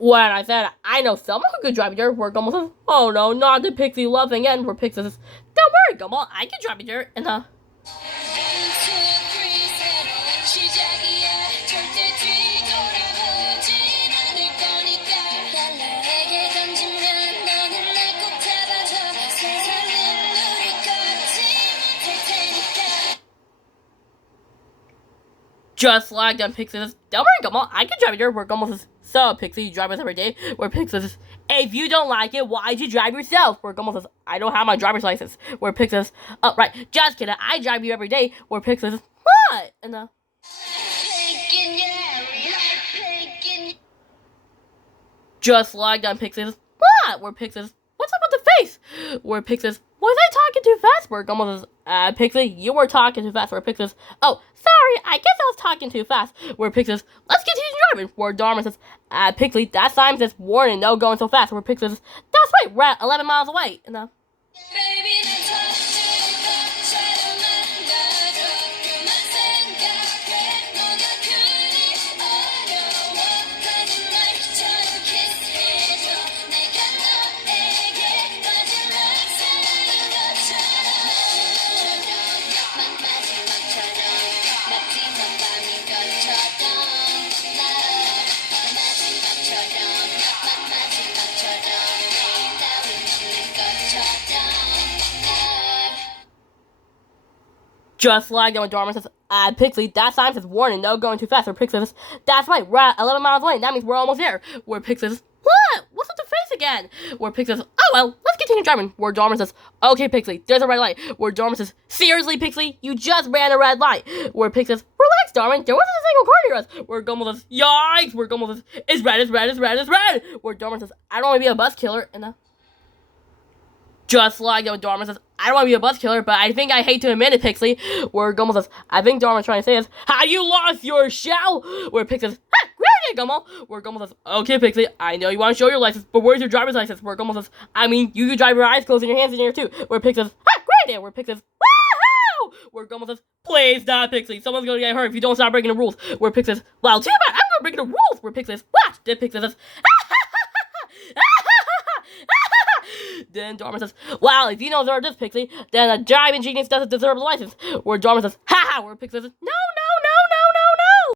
When I said, I know someone who could drive me there, where Gumball says, oh no, not the Pixie love thing again, where Pixie says, don't worry, Gumball, I can drive you there, and just like that, Pixie says, don't worry, Gumball, I can drive you there, where Gumball says, so, Pixie, you drive us every day, where Pixie says, if you don't like it, why'd you drive yourself? Where Gumball says, I don't have my driver's license. Where Pixie says, oh, right, just kidding, I drive you every day. Where Pixie says, what? And just like that, Pixie says, what? Where Pixie says, what's up with the face? Where Pixie says, was I talking too fast? Where Gumball says, Pixie, you were talking too fast. Where Pixie says, oh, sorry, I guess I was talking too fast. Where Pixie says, let's continue driving. Where Dharma says, Pixie, that sign says warning, no going so fast. Where Pixie says, that's right, we're at 11 miles away. And just like when Dharma says, Pixie, that sign says warning, no going too fast. Where Pixie says, that's right, we're at 11 miles away. That means we're almost there. Where Pixie says, what? What's with the face again? Where Pixie says, oh well, let's continue driving. Where Dharma says, okay, Pixie, there's a red light. Where Dharma says, seriously, Pixie, you just ran a red light. Where Pixie says, relax, Dharma, there wasn't a single car near us. Where Gumball says, yikes. Where Gumball says, it's red, it's red, it's red, it's red. Where Dharma says, I don't want to be a bus killer. And just like when Dharma says, I don't want to be a bus killer, but I think I hate to admit it, Pixie. Where Gumball says, I think Dharma's trying to say is, have you lost your shell? Where Pixie says, ha, great, Gumball. Where Gumball says, okay, Pixie, I know you want to show your license, but where's your driver's license? Where Gumball says, I mean, you can drive your eyes closed and your hands in the air too. Where Pixie says, ha, great, where Pixie says, woohoo! Where Gumball says, please stop, Pixie, someone's gonna get hurt if you don't stop breaking the rules. Where Pixie says, well, too bad, I'm gonna break the rules. Where Pixie says, watch. Then Pixie says, then Dharma says, well, if you don't deserve this, Pixie, then a driving genius doesn't deserve a license. Where Dharma says, haha, where Pixie says, no,